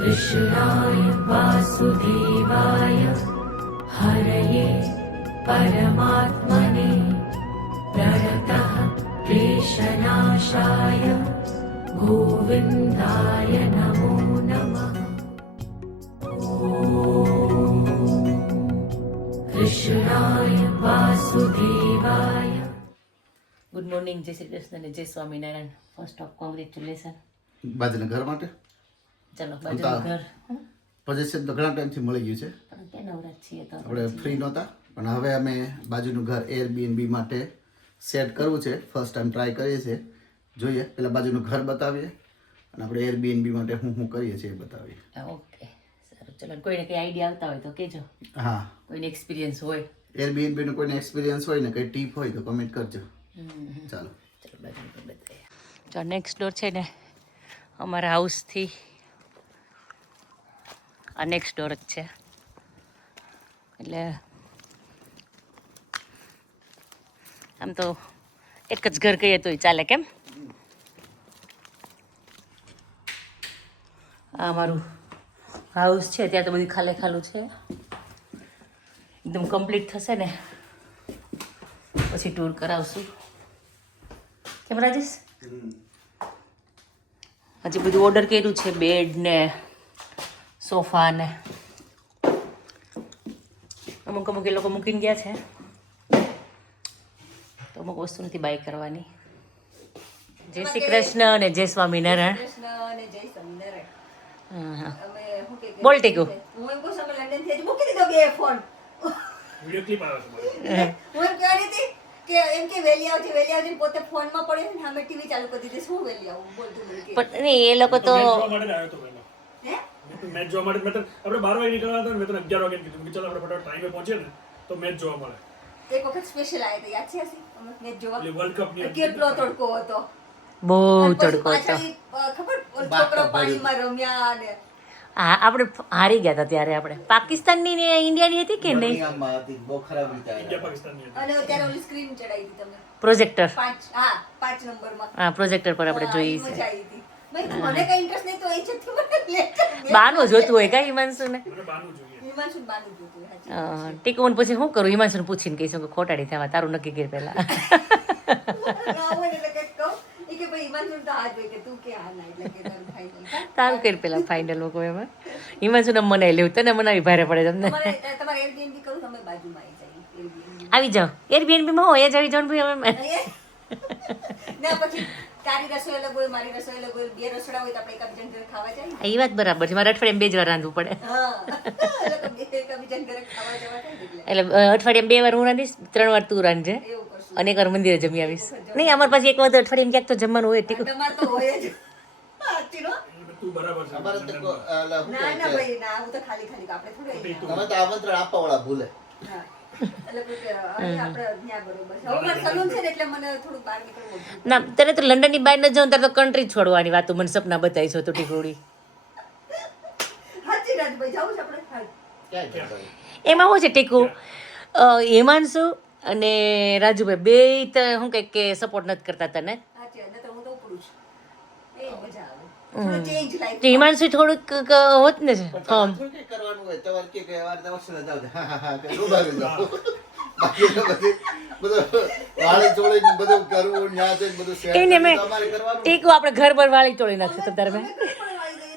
कृष्णाय वासुदेवाय हरये परमात्मने प्रणतः क्लेशनाशाय गोविन्दाय नमो नमः। कृष्णाय वासुदेवाय। ગુડ મોર્નિંગ, જય શ્રી કૃષ્ણ ને જય સ્વામિનારાયણ. First of congratulation. બાજુના ઘર માટે ચલો બાજુનું ઘર પોઝિશન તો ઘણા ટાઈમથી મળી ગયું છે, પણ કે નવરાત છીએ તો આપણે ફ્રી નહોતા, પણ હવે અમે બાજુનું ઘર એરબીએનબી માટે સેટ કરવું છે. ફર્સ્ટ ટાઈમ ટ્રાય કરીએ છીએ, જોઈએ પેલા બાજુનું ઘર બતાવીએ અને આપણે એરબીએનબી માટે શું કરીએ છીએ એ બતાવીએ. ઓકે, સારું. ચલો, કોઈને કંઈ આઈડિયા આવતા હોય તો કહેજો. હા, કોઈને એક્સપિરિયન્સ હોય, એરબીએનબીનો કોઈને એક્સપિરિયન્સ હોય ને કંઈ ટીપ હોય તો કમેન્ટ કરજો. ચાલો ચલો બાજુનું ઘર બતાવીએ. જો નેક્સ્ટ ડોર છે ને અમારા હાઉસથી આ નેક્સ્ટ ડોર જ છે, એટલે આમ તો એક જ ઘર કહીએ તોય ચાલે. કેમ? આ અમારું હાઉસ છે, ત્યાં તો બધું ખાલે ખાલું છે. એકદમ કમ્પ્લીટ થશે ને પછી ટૂર કરાવશું. કેમ રાજેશ? હજી બધું ઓર્ડર કર્યું છે, બેડ ને સોફા ને અમુક એ લોકો મૂકીને ગયા છે, તો અમુક વસ્તુ નથી બાય કરવાની. જય શ્રી કૃષ્ણ અને જય સ્વામિનારાયણ. હા, બોલ ટીકુ. પણ નહીં, એ લોકો તો મેચ જોવા માટે મતલબ આપણે 12 વાગે નીકળવા હતા ને, મેં તો 11 વાગે કીધું કે ચાલો આપણે ફટાફટ ટાઈમે પહોંચીએ ને તો મેચ જોવા મળે. એક વખત સ્પેશિયલ આયા હતા, યાદ છે? અમે મેચ જોવા વર્લ્ડ કપ ની કેટલો તડકો હતો, બહુ તડકો હતો. ખબર છોકરા પાણીમાં રમ્યા ને હા, આપણે હારી ગયા હતા ત્યારે. આપણે પાકિસ્તાનની ને ઇન્ડિયાની હતી કે નહીં? બહુ ખરાબ રીતે ઇન્ડિયા પાકિસ્તાનની અને ત્યારે ઓલી સ્ક્રીન ચડાવી હતી તમે પ્રોજેક્ટર. 5 નંબરમાં. હા, પ્રોજેક્ટર પર આપણે જોઈએ મજા છે. આવી હતી. મને કઈ ઇન્ટરેસ્ટ નહીં તો એ છે મને બાનું જોતું હોય કા હિમાંશુને? મને બાનું જોઈએ. હિમાંશુ બાનું જોતું હોય. સાચી ટીકુને પછી શું કરું? હિમાંશુને પૂછીને કહીશું કે ખોટાડી થવા તારું નક્કી કરી પહેલા. ના હોય એટલે કંઈક કહું એ કે ભાઈ હિમાંશુ તો આ જોઈ કે તું કે આ ના એટલે કે તારું ફાઈનલ તારું કરી પેલા ફાઇનલ લોકો એમાં હિમાંશુને મનાઈ લેવું, તને મનાવી ભારે પડે તમને. તમારે એરબીએનબી કરું તમે બાજુમાં આવી જાય એરબીએનબી આવી જાઓ એરબીએનબીમાં હોય જ આવી જાઓ ભાઈ. અમે ના પછી તારી રસોઈ અલગ હોય, મારી રસોઈ અલગ હોય, બે રસોડા હોય તો આપણે એકબીજાના ઘરે ખાવા જાય. એ વાત બરાબર છે. મારે અઠવાડિયામાં 2 જ વાર રાંધવું પડે, હા એકબીજાના ઘરે ખાવા જવા થાય એટલે એટલે અઠવાડિયામાં 2 વાર હું રાંધીશ, 3 વાર તું રાંધજે એવું કરશું. અને 1 વાર મંદિરે જમી આવીશ. નહીં, અમારે પાસે એક વાર અઠવાડિયામાં ક્યાંક તો જમવાનું હોય. ટીકુ તમારે તો હોય જ. સાચી નો? તું બરાબર છે. અમારે તો ના ના ભાઈ ના, હું તો ખાલી આપણે થોડું તમે તો આમંત્રણ આપવા વાળા ભૂલે. હા એટલે કોઈ કે આપણે ત્યાં બરોબર છે. હવે મારે સલૂન છે ને એટલે મને થોડું બહાર નીકળવું હતું. ના, તને તો લંડનની બહાર ન જાઉં તારે તો કન્ટ્રી છોડવાની વાતો મને સપના બતાવી છો તો ટીકુડી. સાચી રાત ભાઈ જવું છે આપણે. ક્યાં છે? એમાં શું છે ટીકુ, હિમાંશુ અને રાજુભાઈ બે તો શું કંઈક કે સપોર્ટ નથી કરતા તને. સાચી વાત. નહીંતર હું તો ઉપડું છું. એ મજા આવે. થોડું ચેન્જ લાઈફ. તો હિમાંશુ થોડુંક હોત ને પણ ફોર્મ. તમારે થોડી કંઈ કરવાનું હોય. તમારે કે વાર દર્શન જાવ હા હા હા કે ઉભાવી જાવ. બાકી તો બધું વાળી ચોળી બધું કરવું, ન્યા જઈને બધું સેટ એને મેં તમારે કરવાનું. ટીકુ આપણે ઘર પર વાળી તોડી નાખશું તો તારે મેં.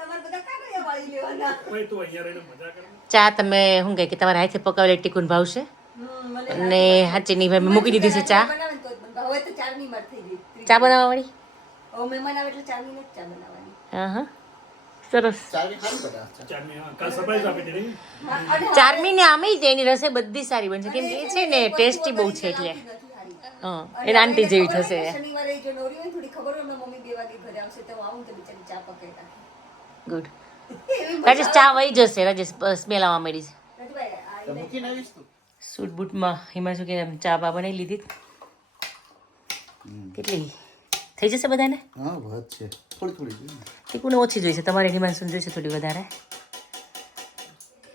તમારે બધા કાંકરિયા વાળી લેવાના. ઓય તું અહીંયા રહીને મજા કર. ચા તમે શું કહે કે તમારા હાથે પકાવેલી ટીકુને ભાવશે? મને અને સાચી નહીં ભાઈ, મેં મૂકી દીધી છે ચા. બનાવે ને તો જ બનતા. હવે તો 4 ની માર થઈ ગઈ. ચા બનાવવા વાળી? હવે મહેમાન આવે એટલે 4 ની જ ચા બનાવવાની. હા હા, સરસ. ચાલી ખાલી બધા છે. ચારની કાલ સરપ્રાઈઝ આપી દીધી. અને ચારમી ને આમે જ એની રસોઈ બધી સારી બનશે, કેમ કે એ છે ને ટેસ્ટી બહુ છે એટલે. હા, એને આંટી જેવી થશે. શનિવારે જો નવરી હોય થોડી ખબર હોય ને મમ્મી 2 વાગે ઘરે આવશે તો હું આવું તો બિચારી ચા પકાઈ નાખે. ગુડ. રાજેશ ચા વહી જશે. રાજેશ સ્મેલ આવવા માંડી છે. રાજુભાઈ આ તો મૂકીને આવીશ તું. સૂટ બૂટમાં હિમાંશુ કે ચા બા બનાવી લીધી. કેટલી થઈ જશે બધાને? હા વાત છે, થોડી થોડી ટીકુને ઓછી જોઈશે, તમારે હિમાંશુને જોઈશે થોડી વધારે.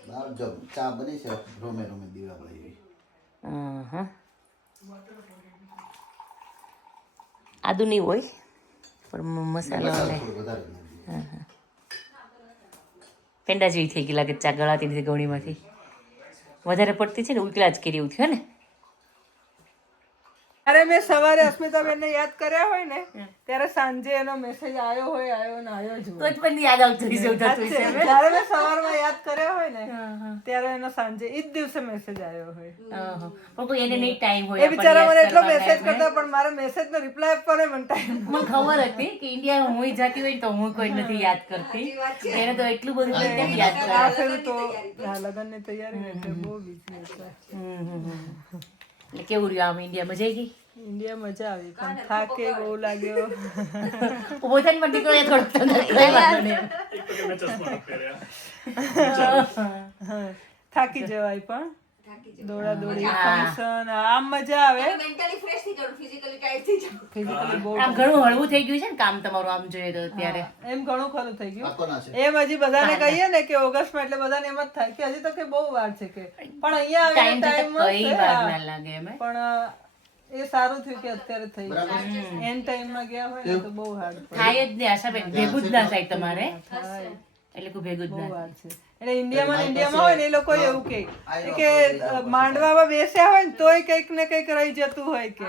બહાર જો ચા બની છે, રોમે રોમે દીવા પડી. હા, આદુ નહીં હોય પણ મસાલો અને થોડું વધારે નાખી. પેંડા જેવી થઈ ગઈ લાગે, ચા ગળાતી નથી ગવણીમાંથી. વધારે પડતી છે ને ઉકળા જ કરી એવું થયો ને. અરે મેં સવારે અસ્મિતાબેનને યાદ કર્યા હોય ને ત્યારે સાંજે એનો મેસેજ આવ્યો હોય આવ્યો ને આવ્યો જ તો હોય. જ પણ યાદ આવતું હશે, એવું થતું હશે હવે. જ્યારે મેં સવારમાં યાદ કર્યા હોય ને ત્યારે એનો સાંજે ઈ જ દિવસે મેસેજ આવ્યો હોય. પણ કોઈ એને નહીં ટાઈમ હોય એ બિચારા મને એટલો આપણને મેસેજ યાદ કરવા કરતા પણ મારે મેસેજનો રિપ્લાય આપવાનો મને ટાઈમ મને ખબર હતી કે ઇન્ડિયા હું જતી હોય ને તો હું કોઈ નથી યાદ કરતી. એને તો એટલું બધું કોઈ ક્યાંથી યાદ કરે. આ ફેર તો લગ્નની તૈયારી એટલે બહુ બીજી હતા. એટલે કેવું રહ્યું આમ ઇન્ડિયામાં જઈ ગઈ? ઇન્ડિયા મજા આવી પણ થાકે બહુ લાગ્યો. ઉભો થઈને પણ દીકરો એ થોડોક તને કઈ વાંધો નહીં. એક તો કે મેં ચશ્મા નથી પહેર્યા. થાકી જવાય પણ દોડા દોડી ફંક્શન આમ મજા આવે. મેન્ટલી ફ્રેશ થઈ જવું, ફિઝિકલી ટાયર્ડ થઈ જવું. ફિઝિકલી બહુ આમ ઘણું હળવું થઈ ગયું છે ને કામ તમારું આમ જોઈએ તો અત્યારે. એમ ઘણું ખરું થઈ ગયું. કોના છે? એમ હજી બધાને કહીએ ને કે ઓગસ્ટમાં એટલે બધાને એમ જ થાય કે હજી તો કે બહુ વાર છે કે પણ અહીંયા આવીને ટાઈમ ટાઈમ કઈ વાર ના લાગે એમ. પણ એ સારું થયું કે અત્યારે થઈ ગયું. એન ટાઈમમાં ગયા હોય ને તો બહુ હાર્ડ થાય જ નહીં આશાબેન, ભેગું જ ના થાય તમારે એટલે કોઈ ભેગું જ ના થાય. વાર છે. એટલે ઇન્ડિયામાં હોય ને એ લોકો એવું કે માંડવામાં બેસ્યા હોય ને તોય કંઈક ને કંઈક રહી જતું હોય કે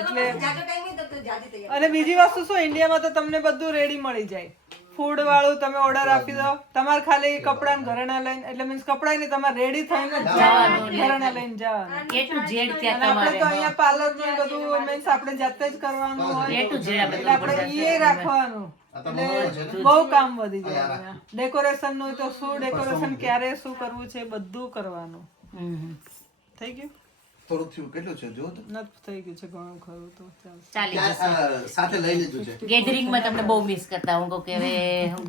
એટલે. જાજો ટાઈમ હોય તો જાજી તૈયાર. અને બીજી વસ્તુ શું ઇન્ડિયામાં તો તમને બધું રેડી મળી જાય. ફૂડ વાળું તમે ઓર્ડર આપી દો, તમારે ખાલી કપડાં ઘરેણા લઈને એટલે મીન્સ કપડાં નહીં તમારે રેડી થઈને જ જવાનું, ઘરેણા લઈને જવાનું. એટલું જેડ ત્યાં આપણે તમારે તો અહીંયા પાર્લર નું બધું મીન્સ આપણે જાતે જ કરવાનું હોય એટલું જેડ આપણે એટલે આપણે એ રાખવાનું. એટલે બહુ કામ વધી જાય. ડેકોરેશન નું તો શું ડેકોરેશન ક્યારે શું કરવું છે બધું કરવાનું. થઈ ગયું? થોડુંક થયું, કેટલું છે જો તો? નથી થઈ ગયું છે ઘણું ખરું તો ચાલશે. ચાલી જશે. સાથે લઈ લીધું છે. ગેધરિંગમાં તમને બહુ મિસ કરતા હું કહું કે હવે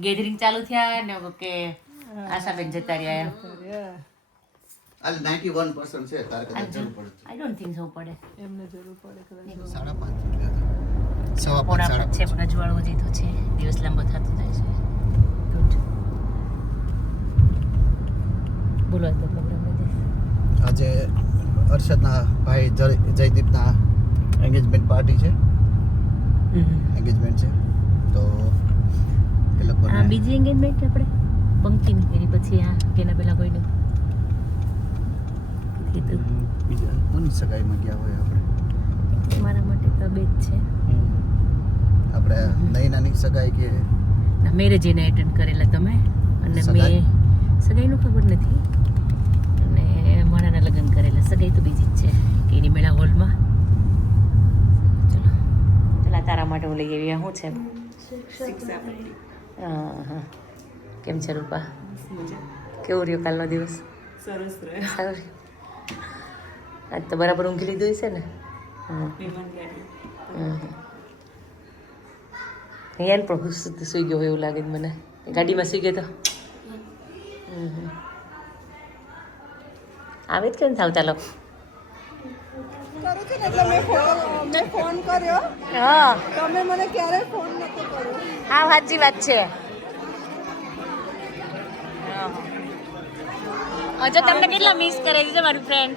ગેધરિંગ ચાલુ થયા ને હું કહું કે આશાબેન જતા રહ્યા. આ 91% છે, તારે કદાચ જરૂર પડે. આઈ ડોન્ટ થિંક સો પડે. એમને જરૂર પડે કદાચ. 5.5 સવા પોણા 5 પાંચ છે પણ અજવાળું હજી તો છે, દિવસ લાંબો થતો જાય છે. Good. બોલો તો પ્રોગ્રામ આજે અરશદના ભાઈ જયદીપના એન્ગેજમેન્ટ પાર્ટી છે, એન્ગેજમેન્ટ છે તો એ લોકોને આ બીજી એન્ગેજમેન્ટ આપણે પંક્તિની એની પછી આ કેના પેલા કોઈનું કીધું બીજા કોની સગાઈમાં ગયા હોય આપણે? મારા માટે તો બે જ છે. આપણે નૈનાની સગાઈ કે મેરેજ એને એટેન્ડ કરેલા તમે અને સગાઈ? મેં સગાઈનું ખબર નથી અને મારાના લગ્ન કરેલા. સગાઈ તો બીજી જ છે કે એની મેળા હોલમાં. ચલો પેલા તારા માટે હું લઈ આવી. શું છે? હા. કેમ છે રૂપા? કેવું રહ્યો કાલનો દિવસ? સરસ રહે. સારું રહ્યું. આજ તો બરાબર ઊંઘી લીધું હશે ને? યાર પણ સુઈ ગયો હોય એવું લાગે છે મને. ગાડીમાં સુઈ ગયો તો આવે જ કેમ થાવ? ચાલો કરું છું ને એટલે મેં ફોન કર્યો. હા તમે મને ક્યારેય ફોન નતો કર્યો. હા સાચી વાત છે. હજુ તમને કેટલા મિસ કરે છે મારી ફ્રેન્ડ.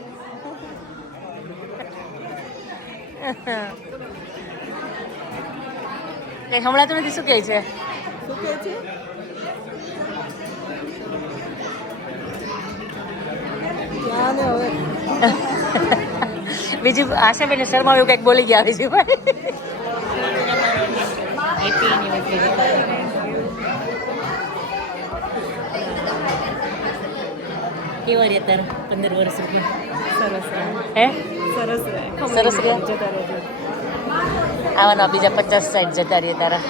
હમણાં તો નથી. શું કહે છે? શું કહે છે? ક્યાં ને હવે બીજું આશાબેન શર્માયું કંઈક બોલી ગયા બીજું હેપી એનિવર્સરી. કેવા રહ્યા તારા 15 વર્ષ રૂપિયા? સરસ રહે. હે સરસ રહે. સરસ રહ્યા. જતા રહેજો. આવાના બીજા 50 સાઈડ જતા રહ્યા તારા.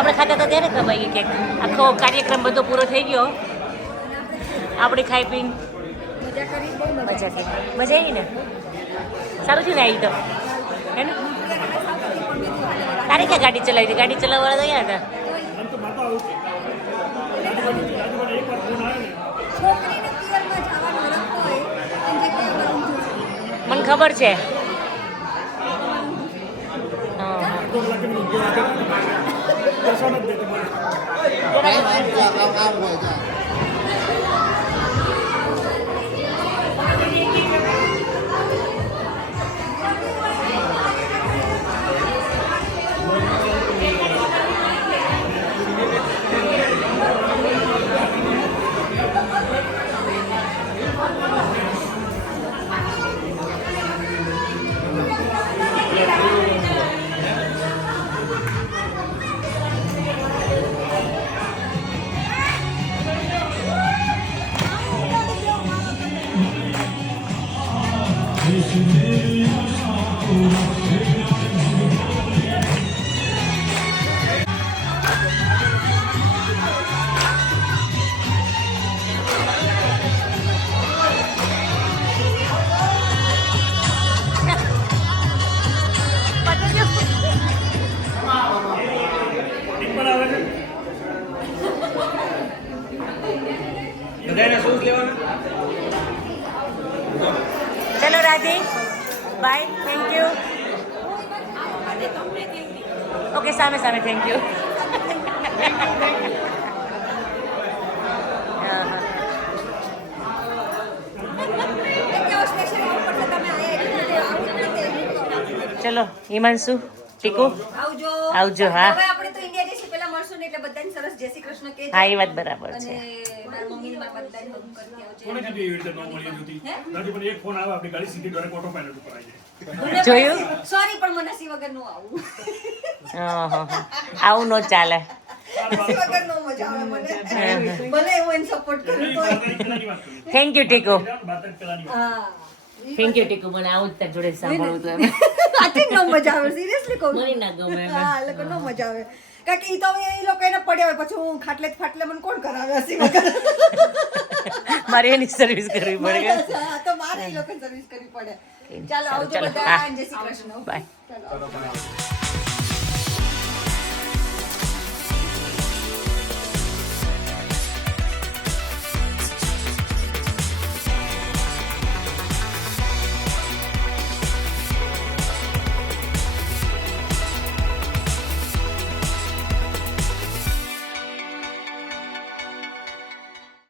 આપણે ખાતા હતા ત્યારે ખબર કે આખો કાર્યક્રમ બધો પૂરો થઈ ગયો. આપણે ખાઈ પીને મજા કરી. મજા આવી ને? સારું થયું ને આવી તો હે ને? તારે ક્યાં ગાડી ચલાવી હતી? ગાડી ચલાવવા ગયા હતા. આમ તો માતા આવું છે રાજુભાઈ એકવાર ફોન આવ્યો ને છોકરીને પિયરમાં જવાનો હરખ હોય એમ કે અમારું ઊંધું છે. મને ખબર છે. અડધો કલાક એમને ઊભો રાખે બેસવા નથી દેતી મને એક પણ આવે છે બધાને શૂઝ લેવાના ચલો Radhe, bye, thank you. Okay, સામે સામે, થેન્ક યુ. ચલો હિમાંશુ, ટીકુ, આવજો. આવજો, હા. હવે આપણે તો ઇન્ડિયા જઈશું પહેલા મળશું ને એટલે બધાને સરસ જય શ્રી કૃષ્ણ કહેજો. હા, એ વાત બરાબર અને છે. મારા મમ્મીને મારા બધાને હગ કરતી આવજો. કોને કીધું એવી રીતે ન મળી હતી હે? રાજુભાઈ એક ફોન આવે આપણી ગાડી સીધી ડાયરેક્ટ ઓટો પાયલટ ઉપર આવી જાય જોયું? સોરી પણ મને નસી વગર નો આવું. આવું ન ચાલે. નસી વગર નો મજા આવે મને. ભલે એવું એને સપોર્ટ કરું તો. 12 કલાકની વાત કરી થેન્ક યુ ટીકુ. 12 કલાકની વાત હા. Thank you Tiku. મને આવું જ તાર જોડે સાંભળવું હતું એમ. આથી જ નો મજા આવે સિરિયસલી કહું છું. મને ના ગમે એમ. હા, એ લોકો નો મજા આવે કારણ કે ઈ તો હવે એ લોકો એને પડ્યા હોય પછી હું ખાટલે જ ફાટલે મને કોણ કરાવે હસી વગર. મારે એની સર્વિસ કરવી પડે. હા, તો મારે ઈ લોકોને સર્વિસ કરવી પડે. ચાલો આવજો ચાલો, બધા હા. જય શ્રી કૃષ્ણ. બાય. ચાલો.